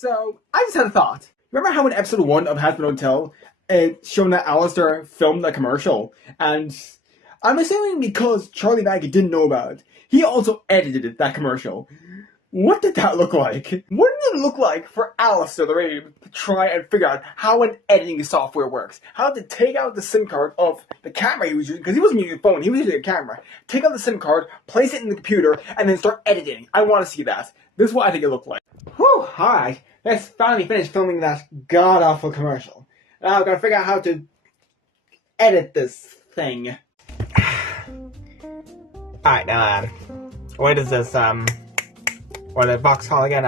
So, I just had a thought. Remember how in episode 1 of Hazbin Hotel, it shown that Alistair filmed a commercial? And I'm assuming because Charlie Baggett didn't know about it, he also edited that commercial. What did that look like? What did it look like for Alistair, the radio, to try and figure out how an editing software works? How to take out the SIM card of the camera he was using, because he wasn't using a phone, he was using a camera. Take out the SIM card, place it in the computer, and then start editing. I want to see that. This is what I think it looked like. Whew, alright. Let's finally finish filming that god-awful commercial. Now I've got to figure out how to edit this thing. Alright, now, what is this, what the box called again?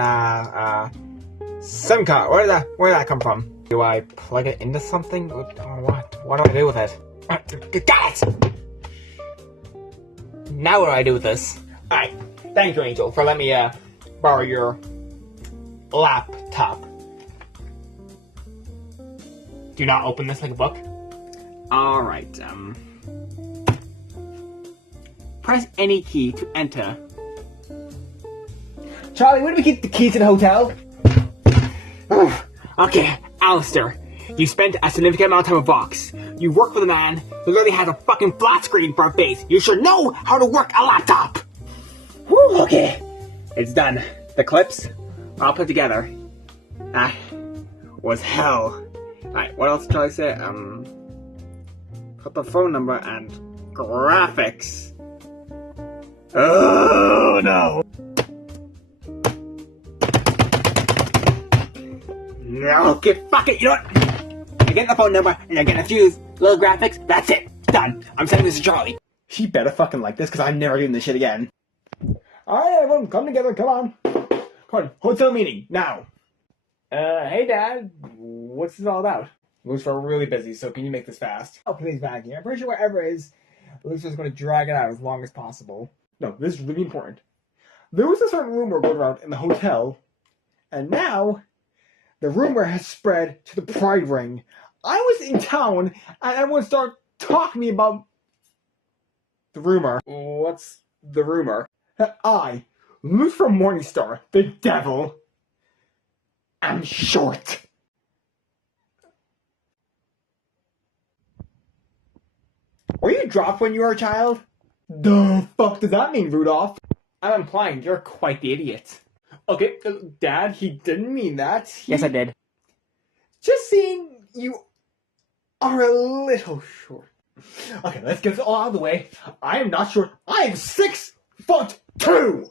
SIM card. Where did that come from? Do I plug it into something? Or what? What do I do with it? Got it! Now what do I do with this? Alright. Thank you, Angel, for letting me, borrow your laptop. Do not open this like a book. Alright, press any key to enter. Charlie, where do we keep the keys to the hotel? Okay, Alistair. You spent a significant amount of time at Vox. You work for the man who literally has a fucking flat screen for a face. You should know how to work a laptop! Whew, okay. It's done. The clips are all put together. That was hell. Alright, what else did I say? Put the phone number and graphics. Oh no! Okay, fuck it, you know what? I get the phone number, and I get a few little graphics, that's it, done. I'm sending this to Charlie. She better fucking like this, because I'm never doing this shit again. Alright, everyone, come together, come on. Come on, hotel meeting, now. Hey Dad, what's this all about? Lucifer, we're really busy, so can you make this fast? Oh, please, Maggie, I'm pretty sure whatever it is, Lucifer's going to drag it out as long as possible. No, this is really important. There was a certain rumor going around in the hotel, and now the rumor has spread to the Pride Ring. I was in town, and everyone started talking to me about the rumor. What's the rumor? That I, Lucifer Morningstar, the devil, am short. Were you dropped when you were a child? The fuck does that mean, Rudolph? I'm implying you're quite the idiot. Okay, Dad, he didn't mean that. Yes, I did. Just saying you are a little short. Okay, let's get this all out of the way. I am not short. I am 6'2".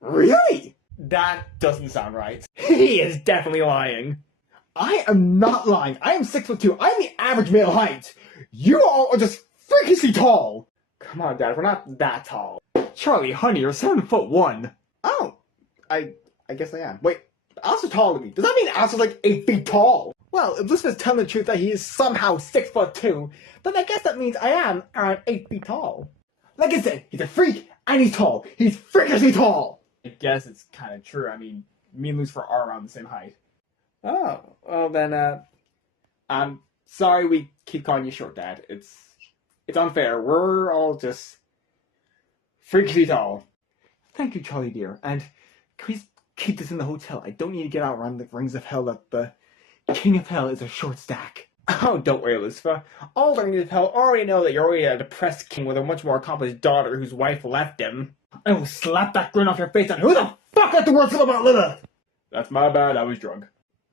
Really? That doesn't sound right. He is definitely lying. I am not lying. I am 6'2". I am the average male height. You all are just freakishly tall. Come on, Dad, we're not that tall. Charlie, honey, you're 7'1". Oh, I guess I am. Wait, Alistair's taller than me. Does that mean Alistair's like 8 feet tall? Well, if Lucifer's telling the truth that he is somehow 6'2", then I guess that means I am around 8 feet tall. Like I said, he's a freak and he's tall. He's freakishly tall. I guess it's kind of true. I mean, me and Lucifer are around the same height. Oh, well then, I'm sorry we keep calling you short, Dad. It's unfair. We're all just freakishly tall. Thank you, Charlie dear. And can we keep this in the hotel? I don't need to get out around the rings of hell that the King of Hell is a short stack. Oh, don't worry, Lucifer. All the rings of hell already know that you're already a depressed king with a much more accomplished daughter whose wife left him. I will slap that grin off your face and who the fuck let the word slip about Lilith? That's my bad, I was drunk.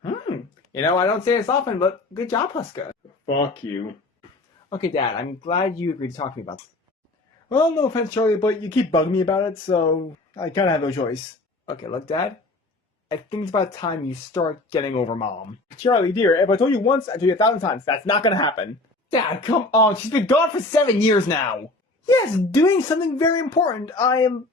You know, I don't say this often, but good job, Huska. Fuck you. Okay, Dad, I'm glad you agreed to talk to me about this. Well, no offense, Charlie, but you keep bugging me about it, so I kind of have no choice. Okay, look, Dad, I think it's about time you start getting over Mom. Charlie, dear, if I told you once, I told you 1,000 times, that's not gonna happen. Dad, come on, she's been gone for 7 years now. Yes, doing something very important, I am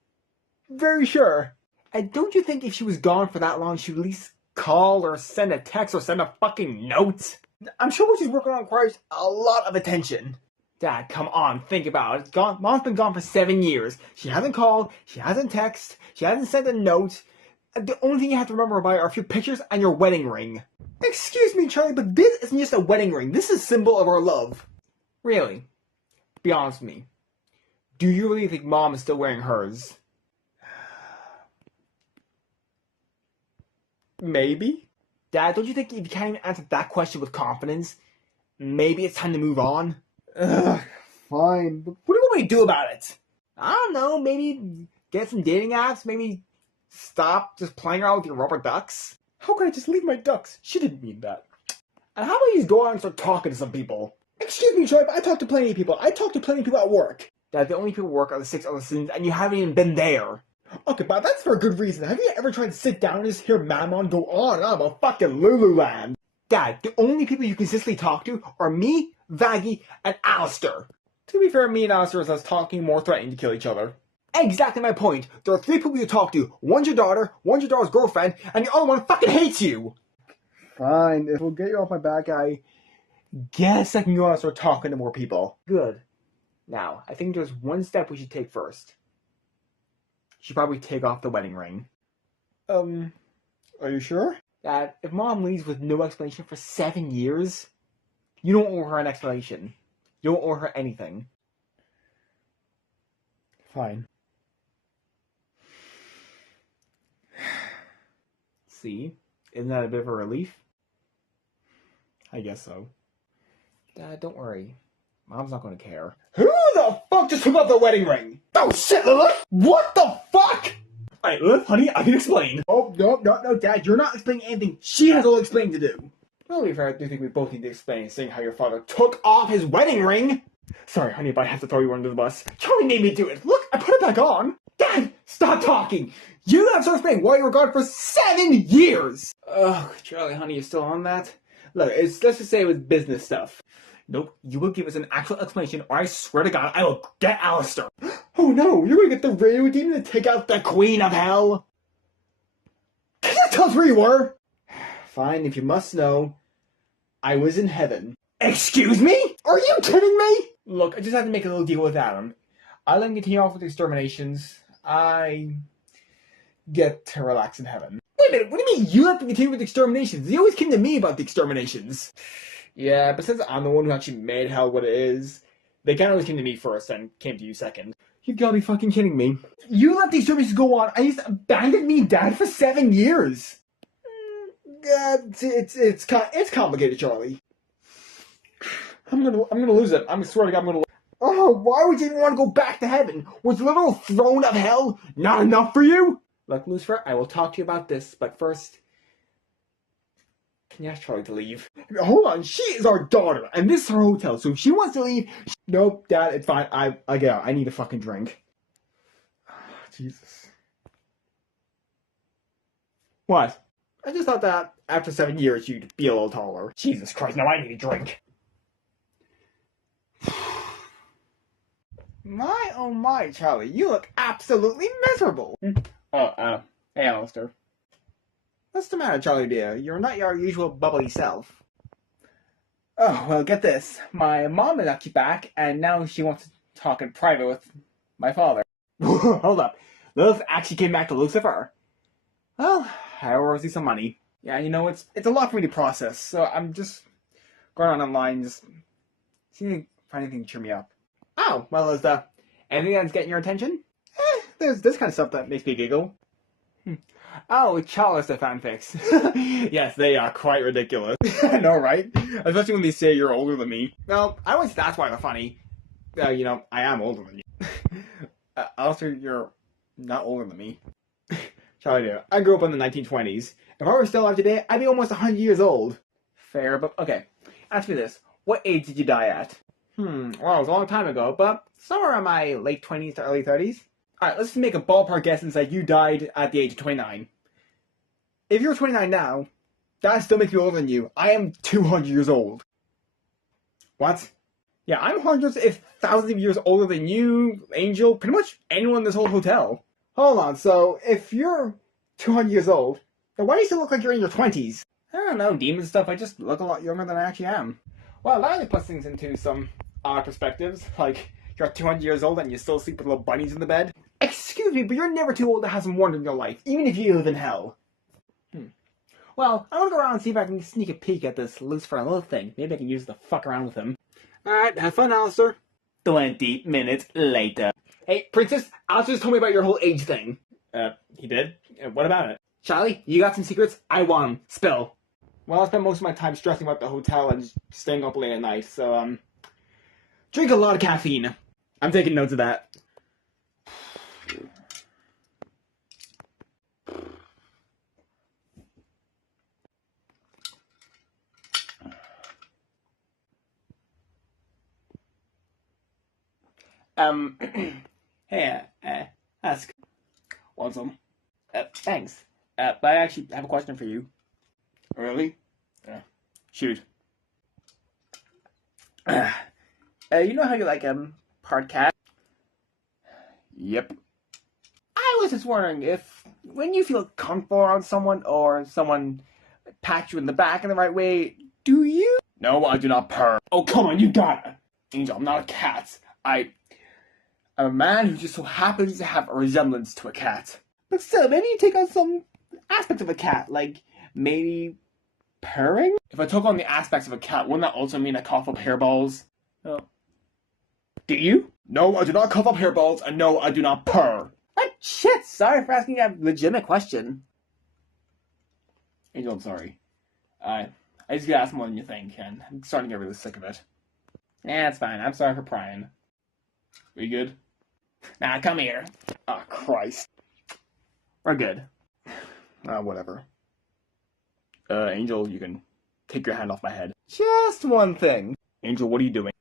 very sure. And don't you think if she was gone for that long, she'd at least call or send a text or send a fucking note? I'm sure what she's working on requires a lot of attention. Dad, come on, think about it. Mom's been gone for 7 years. She hasn't called, she hasn't texted, she hasn't sent a note. The only thing you have to remember about are a few pictures and your wedding ring. Excuse me, Charlie, but this isn't just a wedding ring. This is a symbol of our love. Really? Be honest with me. Do you really think Mom is still wearing hers? Maybe. Dad, don't you think if you can't even answer that question with confidence, maybe it's time to move on? Ugh, fine. But what do you want me to do about it? I don't know, maybe get some dating apps, maybe stop just playing around with your rubber ducks? How could I just leave my ducks? She didn't mean that. And how about you just go out and start talking to some people? Excuse me, Troy, but I talk to plenty of people. I talk to plenty of people at work. Dad, the only people at work are the 6 other students, and you haven't even been there. Okay, but that's for a good reason. Have you ever tried to sit down and just hear Mammon go on and on about fucking Lululand? Dad, the only people you consistently talk to are me, Vaggie, and Alistair. To be fair, me and Alistair are talking more threatening to kill each other. Exactly my point. There are 3 people you talk to. One's your daughter, one's your daughter's girlfriend, and the other one fucking hates you. Fine, if we'll get you off my back, I guess I can go out and start talking to more people. Good. Now, I think there's one step we should take first. You should probably take off the wedding ring. Are you sure? Dad, if Mom leaves with no explanation for 7 years, you don't owe her an explanation. You don't owe her anything. Fine. See? Isn't that a bit of a relief? I guess so. Dad, don't worry. Mom's not going to care. Who the fuck just took off the wedding ring? Oh shit, Lilith! What the fuck? Alright, Lilith, honey, I can explain. Oh, no, Dad, you're not explaining anything. She has all explaining to do. Well, to be fair, I do think we both need to explain, seeing how your father took off his wedding ring. Sorry, honey, but I have to throw you under the bus. Charlie made me do it. Look, I put it back on. Dad, stop talking. You have to explain why you were gone for 7 years. Oh, Charlie, honey, you're still on that? Look, let's just say it was business stuff. Nope, you will give us an actual explanation, or I swear to God, I will get Alistair. Oh no, you're gonna get the radio demon to take out the Queen of Hell? Can you tell us where you were? Fine, if you must know, I was in heaven. Excuse me? Are you kidding me? Look, I just have to make a little deal with Adam. I let him continue off with the exterminations. I get to relax in heaven. Wait a minute, what do you mean you have to continue with the exterminations? He always came to me about the exterminations. Yeah, but since I'm the one who actually made hell what it is, they kind of always came to me first and came to you second. You gotta be fucking kidding me. You let these exterminations go on and you just abandoned me and Dad for 7 years. It's complicated, Charlie. I'm gonna lose it. I swear to God, I'm gonna lose. Oh, why would you even want to go back to heaven? Was the literal throne of hell not enough for you? Look, Lucifer, I will talk to you about this, but first, can you ask Charlie to leave? Hold on, she is our daughter, and this is her hotel, so if she wants to leave... Nope, Dad, it's fine. I get out. I need a fucking drink. Jesus. What? I just thought that after 7 years, you'd be a little taller. Jesus Christ, now I need a drink. My, oh my, Charlie, you look absolutely miserable. Hey, Alistair. What's the matter, Charlie dear? You're not your usual bubbly self. Oh, well, get this. My mom is actually back, and now she wants to talk in private with my father. Hold up. Lilith actually came back to Lucifer. Well, I owe Rosie some money. Yeah, you know, it's a lot for me to process, so I'm just going on online, just seeing if I can find anything to cheer me up. Oh, well, is there anything that's getting your attention? There's this kind of stuff that makes me giggle. Oh, Charlister fanfics. Yes, they are quite ridiculous. I know, right? Especially when they say you're older than me. Well, I wouldn't say that's why they're funny. You know, I am older than you. Alistair, you're not older than me. Charlie, dear, I grew up in the 1920s. If I were still alive today, I'd be almost 100 years old. Fair, but okay. Ask me this. What age did you die at? Well, it was a long time ago, but somewhere in my late 20s to early 30s. Alright, let's make a ballpark guess and say you died at the age of 29. If you're 29 now, that still makes me older than you. I am 200 years old. What? Yeah, I'm hundreds, if thousands of years older than you, Angel, pretty much anyone in this whole hotel. Hold on, so if you're 200 years old, then why do you still look like you're in your 20s? I don't know, demon stuff, I just look a lot younger than I actually am. Well, that only puts things into some odd perspectives, like you're 200 years old and you still sleep with little bunnies in the bed. Excuse me, but you're never too old to have some wonder in your life, even if you live in hell. Well, I want to go around and see if I can sneak a peek at this Lucifer and Lilith thing. Maybe I can use it to fuck around with him. Alright, have fun, Alistair. 20 minutes later. Hey, Princess, Alistair just told me about your whole age thing. He did? What about it? Charlie, you got some secrets? I want them. Spill. Well, I spent most of my time stressing about the hotel and staying up late at night, so, drink a lot of caffeine. I'm taking notes of that. Hey, ask. Want some? Thanks. But I actually have a question for you. Really? Yeah. Shoot. You know how you like, part cat? Yep. I was just wondering if, when you feel comfortable around someone, or someone pats you in the back in the right way, do you? No, I do not purr. Oh, come on, you got it. Angel, I'm not a cat. I'm a man who just so happens to have a resemblance to a cat. But still, maybe you take on some aspects of a cat, like maybe purring? If I took on the aspects of a cat, wouldn't that also mean I cough up hairballs? Oh. Do you? No, I do not cough up hairballs, and no, I do not purr. What? Shit, sorry for asking a legitimate question. Angel, I'm sorry. I just get asked more than you think, and I'm starting to get really sick of it. Nah, it's fine. I'm sorry for prying. Are you good? Nah, come here. Oh, Christ. We're good. Whatever. Angel, you can take your hand off my head. Just one thing. Angel, what are you doing?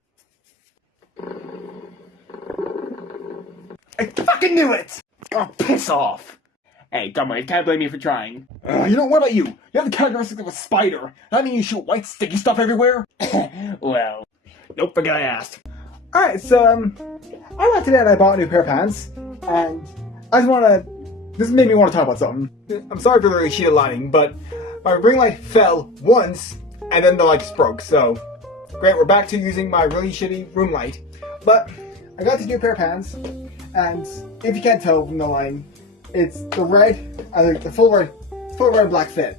I fucking knew it! Oh, piss off! Hey, come on, you can't blame me for trying. You know, what about you? You have the characteristics of a spider. That mean you shoot white sticky stuff everywhere? Well, nope, forget I asked. Alright, so, I went today and I bought a new pair of pants, and I just wanna... This made me want to talk about something. I'm sorry for the really shitty lighting, but my ring light fell once, and then the light just broke, so... Great, we're back to using my really shitty room light. But, I got this new pair of pants, and if you can't tell from the line, it's the red, the full red and black fit.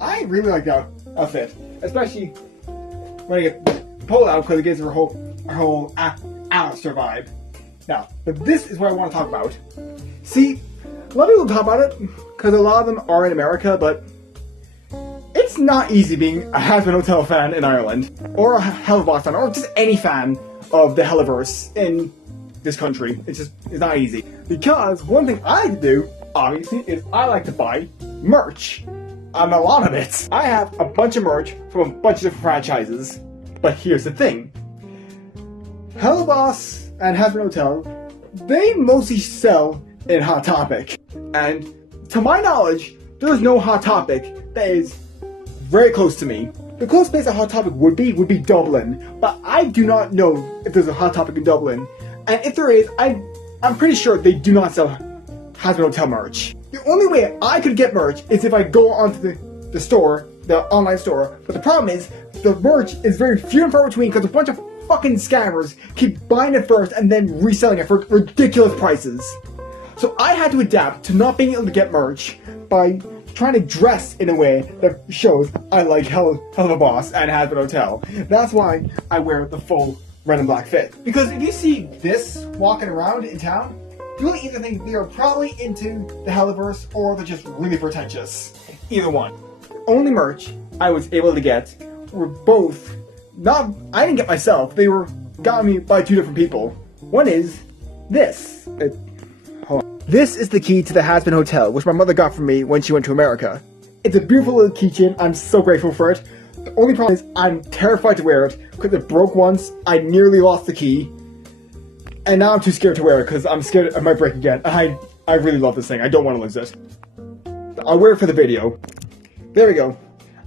I really like that outfit, especially when I get the pull out, because it gives her whole Alistair vibe. Now, but this is what I want to talk about. See, a lot of people talk about it, because a lot of them are in America, but it's not easy being a Hazbin Hotel fan in Ireland, or a Hellbox fan, or just any fan of the Helliverse in this country. It's not easy. Because one thing I like to do, obviously, is I like to buy merch. And a lot of it. I have a bunch of merch from a bunch of different franchises. But here's the thing. Hellboss and Hazbin Hotel, they mostly sell in Hot Topic. And to my knowledge, there's no Hot Topic that is very close to me. The closest place a Hot Topic would be Dublin, but I do not know if there's a Hot Topic in Dublin. And if there is, I'm pretty sure they do not sell Hazbin Hotel merch. The only way I could get merch is if I go onto the store, the online store. But the problem is, the merch is very few and far between because a bunch of fucking scammers keep buying it first and then reselling it for ridiculous prices. So I had to adapt to not being able to get merch by trying to dress in a way that shows I like Hell of a Boss and Hazbin Hotel. That's why I wear the full red and black fit. Because if you see this walking around in town, you'll either think they are probably into the Helliverse or they're just really pretentious. Either one. The only merch I was able to get were both I didn't get myself, they were gotten me by two different people. One is this. Hold on. This is the key to the Hazbin Hotel, which my mother got for me when she went to America. It's a beautiful little keychain, I'm so grateful for it. The only problem is I'm terrified to wear it, because it broke once, I nearly lost the key, and now I'm too scared to wear it, because I'm scared it might break again. I really love this thing, I don't want to lose it. I'll wear it for the video. There we go.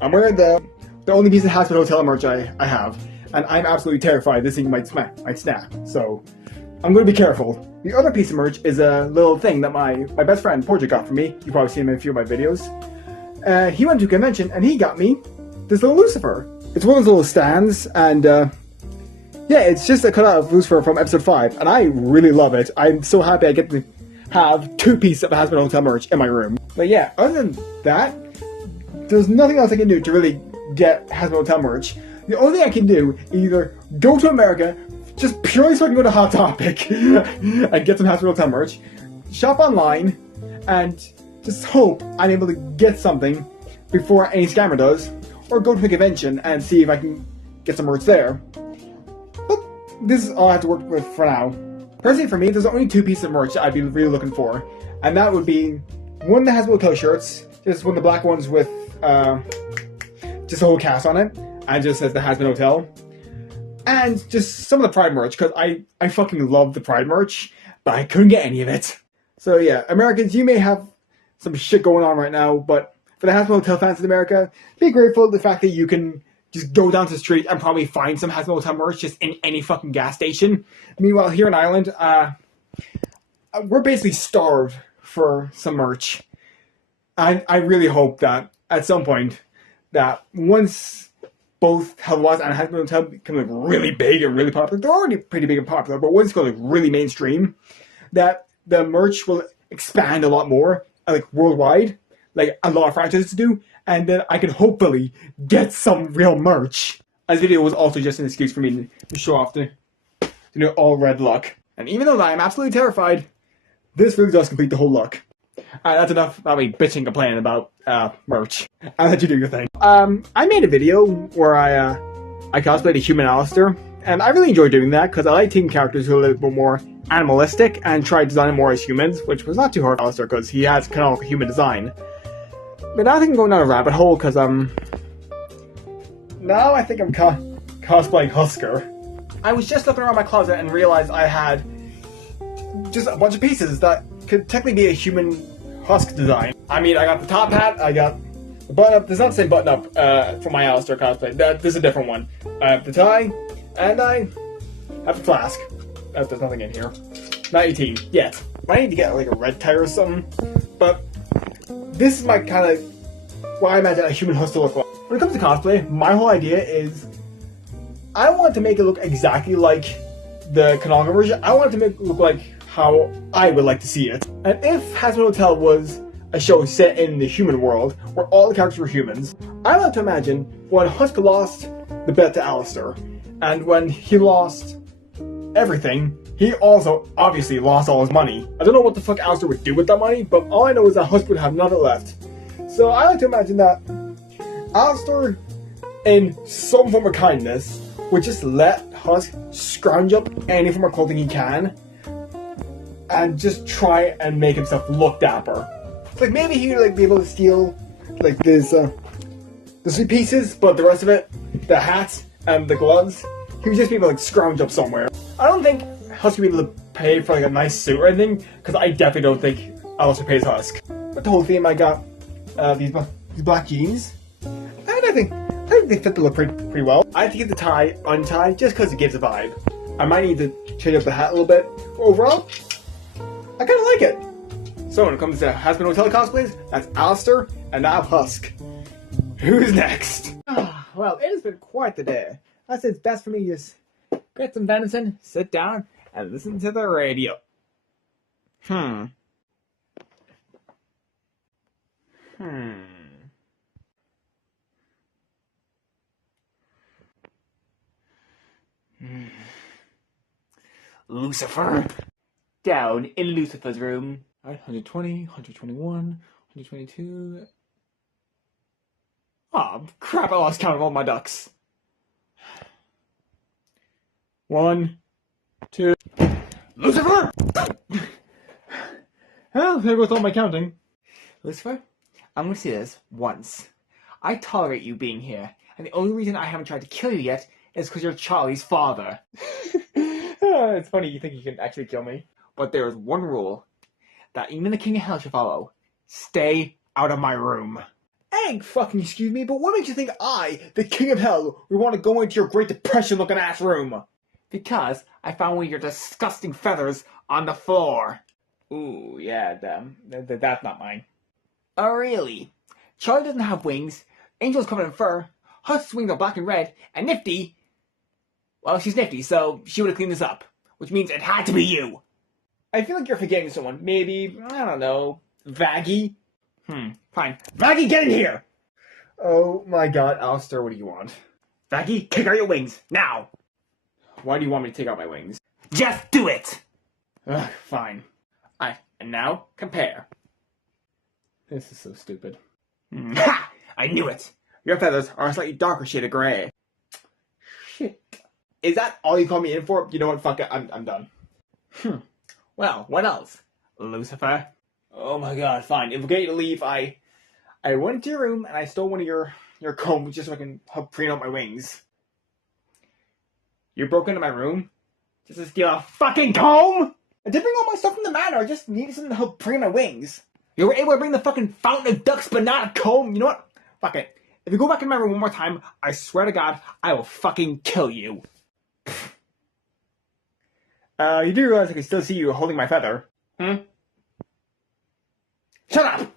I'm wearing the only piece of Hazbin Hotel merch I have, and I'm absolutely terrified this thing might snap, so I'm going to be careful. The other piece of merch is a little thing that my best friend Porja got for me. You've probably seen him in a few of my videos. He went to a convention and he got me this little Lucifer. It's one of those little stands, and yeah, it's just a cutout of Lucifer from episode 5, and I really love it. I'm so happy I get to have two pieces of Hazbin Hotel merch in my room. But yeah, other than that, there's nothing else I can do to really get Hazbin Hotel merch. The only thing I can do is either go to America, just purely so I can go to Hot Topic and get some Hazbin Hotel merch, shop online, and just hope I'm able to get something before any scammer does, or go to a convention and see if I can get some merch there. But this is all I have to work with for now. Personally, for me, there's only 2 pieces of merch I'd be really looking for, and that would be one that has hotel shirts, just one of the black ones with just a whole cast on it, and just says the Hazbin Hotel, and just some of the Pride merch, because I fucking love the Pride merch, but I couldn't get any of it. So yeah, Americans, you may have some shit going on right now, but for the Hazbin Hotel fans in America, be grateful for the fact that you can just go down to the street and probably find some Hazbin Hotel merch just in any fucking gas station. Meanwhile, here in Ireland, we're basically starved for some merch. I really hope that at some point, that once both Helwas and Hazbin Hotel become like really big and really popular, they're already pretty big and popular, but once they go like really mainstream, that the merch will expand a lot more, like worldwide, like a lot of franchises do, and then I can hopefully get some real merch. This video was also just an excuse for me to show off the all red luck. And even though I am absolutely terrified, this really does complete the whole look. That's enough about me bitching and complaining about merch. I'll let you do your thing. I made a video where I cosplayed a human Alistair, and I really enjoy doing that because I like taking characters who are a little bit more animalistic and try designing more as humans, which was not too hard for Alistair because he has canonical human design. But now I think I'm going down a rabbit hole because now I think I'm cosplaying Husker. I was just looking around my closet and realized I had just a bunch of pieces that could technically be a human husk design. I mean, I got the top hat, I got the button up. There's not the same button up for my Alistair cosplay. This is a different one. I have the tie, and I have the flask. There's nothing in here. Not 18 yet. I need to get like a red tie or something. But this is my kind of what I imagine a human husk to look like. When it comes to cosplay, my whole idea is I want to make it look exactly like the canonical version. I want it to make it look like how I would like to see it. And if Hazbin Hotel was a show set in the human world, where all the characters were humans, I like to imagine when Husk lost the bet to Alistair, and when he lost everything, he also obviously lost all his money. I don't know what the fuck Alistair would do with that money, but all I know is that Husk would have none of it left. So I like to imagine that Alistair, in some form of kindness, would just let Husk scrounge up any form of clothing he can, and just try and make himself look dapper. It's like maybe he would like be able to steal like this the 3 pieces, but the rest of it, the hats and the gloves, he would just be able to like scrounge up somewhere. I don't think Husk would be able to pay for like a nice suit or anything, because I definitely don't think Alistair pays Husk. But the whole theme, I got these black jeans, and I think they fit the look pretty well. I have to get the tie untied just because it gives a vibe. I might need to change up the hat a little bit. But overall, I kind of like it. So when it comes to Hazbin Hotel cosplays, that's Alistair and now Husk. Who's next? Well, it has been quite the day. I said it's best for me to just get some venison, sit down, and listen to the radio. Lucifer. Down in Lucifer's room. 120, 121, 122. Oh, crap, I lost count of all my ducks. 1, 2. Lucifer! Well, there goes all my counting. Lucifer, I'm gonna say this once. I tolerate you being here, and the only reason I haven't tried to kill you yet is because you're Charlie's father. It's funny you think you can actually kill me. But there is one rule that even the King of Hell should follow. Stay out of my room. Egg, fucking excuse me, but what makes you think I, the King of Hell, would want to go into your Great Depression looking ass room? Because I found one of your disgusting feathers on the floor. Ooh, yeah, that's not mine. Oh, really? Charlie doesn't have wings, Angel's covered in fur, Husk's wings are black and red, and Nifty, well, she's Nifty, so she would have cleaned this up. Which means it had to be you. I feel like you're forgetting someone. Maybe, I don't know, Vaggie? Fine. Vaggie, get in here! Oh my god, Alistair, what do you want? Vaggie, kick out your wings, now! Why do you want me to take out my wings? Just do it! Ugh, fine. And now, compare. This is so stupid. Ha! I knew it! Your feathers are a slightly darker shade of gray. Shit. Is that all you call me in for? You know what? Fuck it. I'm done. Well, what else? Lucifer? Oh my god, fine. If we're going to leave, I went into your room and I stole one of your combs just so I can help preen out my wings. You broke into my room just to steal a fucking comb? I did bring all my stuff from the manor. I just needed something to help preen my wings. You were able to bring the fucking fountain of ducks but not a comb? You know what? Fuck it. If you go back in my room one more time, I swear to God, I will fucking kill you. You do realize I can still see you holding my feather? Shut up!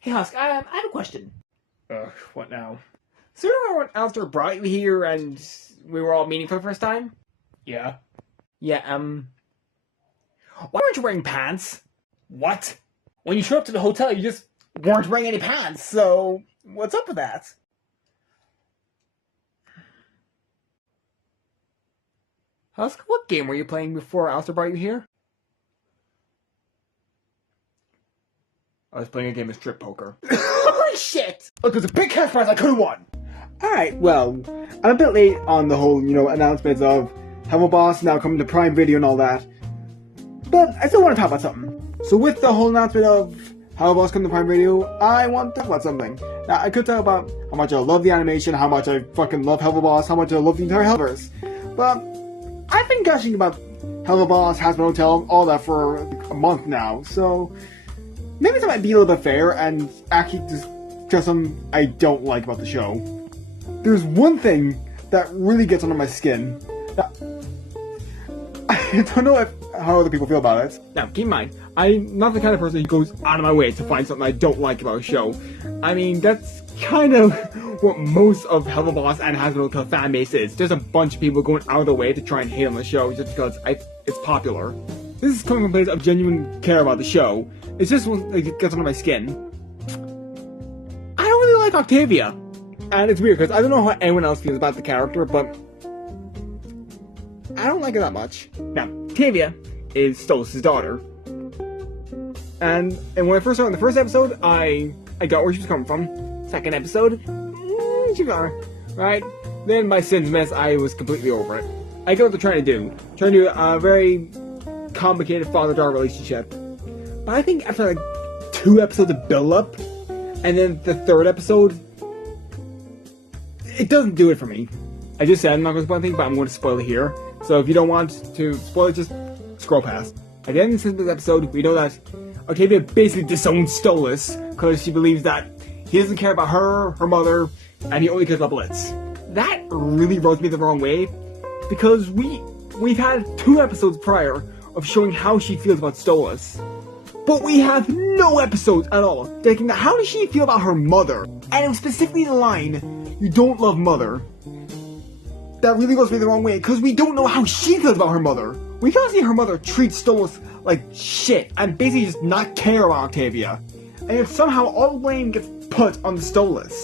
Hey Husk, I have a question. What now? So remember when Alistair brought you here and we were all meeting for the first time? Yeah. Yeah, why weren't you wearing pants? What? When you showed up to the hotel, you just weren't wearing any pants, so what's up with that? Husk, what game were you playing before Alistair brought you here? I was playing a game of strip poker. Holy shit! Look, there's a big cash prize I could've won! Alright, well, I'm a bit late on the whole, announcements of Hello Boss now coming to Prime Video and all that. But I still want to talk about something. So with the whole announcement of Hello Boss coming to Prime Video, I want to talk about something. Now, I could talk about how much I love the animation, how much I fucking love Hello Boss, how much I love the entire Hellverse. But I've been gushing about Hello Boss, Hazbin Hotel, all that for a month now, so maybe that might be a little bit fair and actually just something I don't like about the show. There's one thing that really gets under my skin. I don't know how other people feel about it. Now, keep in mind, I'm not the kind of person who goes out of my way to find something I don't like about a show. I mean, that's kind of what most of Hello Boss and Hazbin Hotel fan base is. There's a bunch of people going out of their way to try and hate on the show just because it's popular. This is coming from a place of genuine care about the show. It's just when it gets under my skin. I don't really like Octavia. And it's weird, because I don't know how anyone else feels about the character, but I don't like her that much. Now, Octavia is Stolas' daughter. And when I first saw her in the first episode, I got where she was coming from. Second episode, she got her. Right? Then by Sin's mess, I was completely over it. I get what they're trying to do. Trying to do a very complicated father-daughter relationship. But I think after like 2 episodes of build-up, and then the 3rd episode, it doesn't do it for me. I just said I'm not going to spoil anything, but I'm going to spoil it here. So if you don't want to spoil it, just scroll past. At the end of this episode, we know that Octavia basically disowns Stolas because she believes that he doesn't care about her mother, and he only cares about Blitz. That really rubs me the wrong way, because we've had 2 episodes prior of showing how she feels about Stolas. But we have no episodes at all taking that. How does she feel about her mother? And it was specifically the line, "You don't love mother." That really goes me the wrong way, because we don't know how she feels about her mother. We can't see her mother treat Stolas like shit, and basically just not care about Octavia. And if somehow all the blame gets put on the Stolas.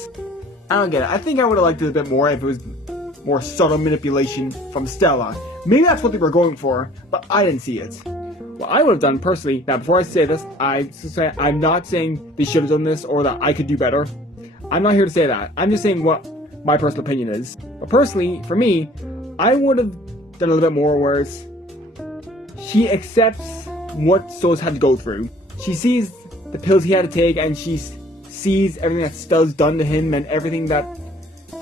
I don't get it. I think I would have liked it a bit more if it was more subtle manipulation from Stella. Maybe that's what they were going for, but I didn't see it. What I would have done personally, now before I say this, I'm not saying they should have done this or that I could do better. I'm not here to say that. I'm just saying what my personal opinion is. But personally, for me, I would have done a little bit more, whereas she accepts what Stolas had to go through. She sees the pills he had to take, and she sees everything that Stella's done to him and everything that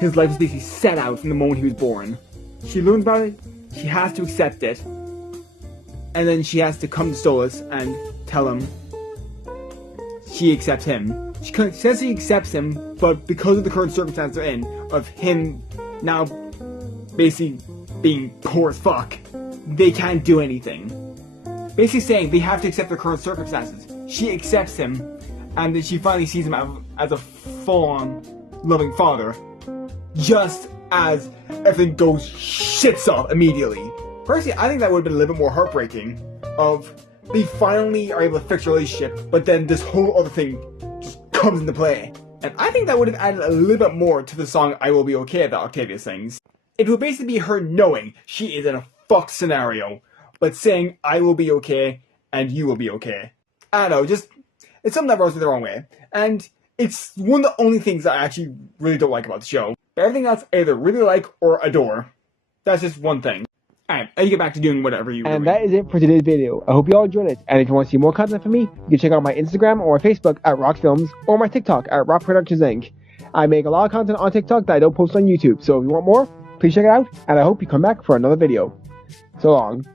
his life was basically set out from the moment he was born. She learns about it, she has to accept it, and then she has to come to Stolas and tell him she accepts him. She says she accepts him, but because of the current circumstance they're in, of him now basically being poor as fuck, they can't do anything. Basically saying they have to accept their current circumstances. She accepts him, and then she finally sees him as a full-on loving father, just as everything goes shits off immediately. Personally, I think that would have been a little bit more heartbreaking, of they finally are able to fix their relationship, but then this whole other thing just comes into play. And I think that would have added a little bit more to the song I Will Be Okay that Octavia sings. It would basically be her knowing she is in a fucked scenario, but saying I will be okay and you will be okay. I don't know, just, it's something that rubs me the wrong way. And it's one of the only things that I actually really don't like about the show. Everything else I either really like or adore. That's just one thing. Alright, I get back to doing whatever you And that is it for today's video. I hope you all enjoyed it. And if you want to see more content from me, you can check out my Instagram or my Facebook at Rock Films or my TikTok at Rock Productions Inc. I make a lot of content on TikTok that I don't post on YouTube, so if you want more, please check it out, and I hope you come back for another video. So long.